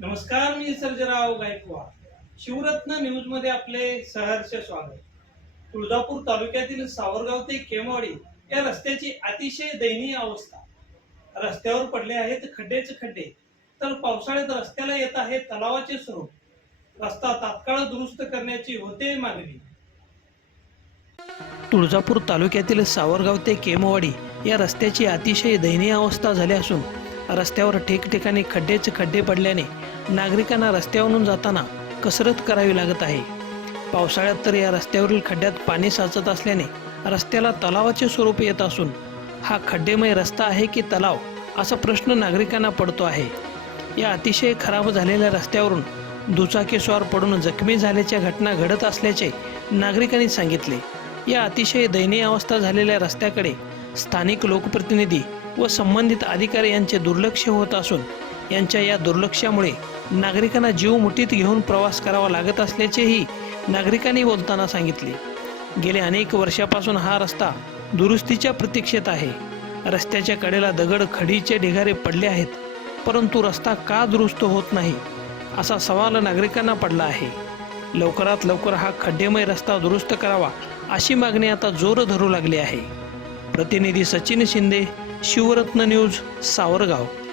नमस्कार मी सर्जराव गायकवाड. शिवरत्न न्यूजमध्ये आपले सहर्ष स्वागत. तुळजापूर तालुक्यातील सावरगाव ते केमवाडी या रस्त्याची अतिशय दयनीय अवस्था. रस्त्यावर पडले आहेत खड्डेच खड्डे तर पावसाळ्यात रस्त्याला येत आहे तलावाचे स्वरूप रस्ता तात्काळ दुरुस्त करण्याची होते मागणी. तुळजापूर तालुक्यातील सावरगाव ते केमवाडी या रस्त्याची अतिशय दयनीय अवस्था झाली असून रस्त्यावर ठिकठिकाणी खड्डेच खड्डे पडल्याने नागरिकांना रस्त्यावरून जाताना कसरत करावी लागत आहे. पावसाळ्यात तर या रस्त्यावरील खड्ड्यात पाणी साचत असल्याने रस्त्याला तलावाचे स्वरूप येत असून हा खड्डेमय रस्ता आहे की तलाव असा प्रश्न नागरिकांना पडतो आहे. या अतिशय खराब झालेल्या रस्त्यावरून दुचाकीस्वार पडून जखमी झाल्याच्या घटना घडत असल्याचे नागरिकांनी सांगितले. या अतिशय दयनीय अवस्था झालेल्या रस्त्याकडे स्थानिक लोकप्रतिनिधी व संबंधित अधिकारी यांचे दुर्लक्ष होत असून यांच्या या दुर्लक्षामुळे नागरिकांना जीव मुठीत घेऊन प्रवास करावा लागत असल्याचेही नागरिकांनी बोलताना सांगितले. गेले अनेक वर्षापासून हा रस्ता दुरुस्तीच्या प्रतीक्षेत आहे. रस्त्याच्या कडेला दगड खडीचे ढिगारे पडले आहेत परंतु रस्ता का दुरुस्त होत नाही असा सवाल नागरिकांना पडला आहे. लवकरात लवकर हा खड्डेमय रस्ता दुरुस्त करावा अशी मागणी आता जोर धरू लागली आहे. प्रतिनिधी सचिन शिंदे शिवरत्न न्यूज सावरगाव.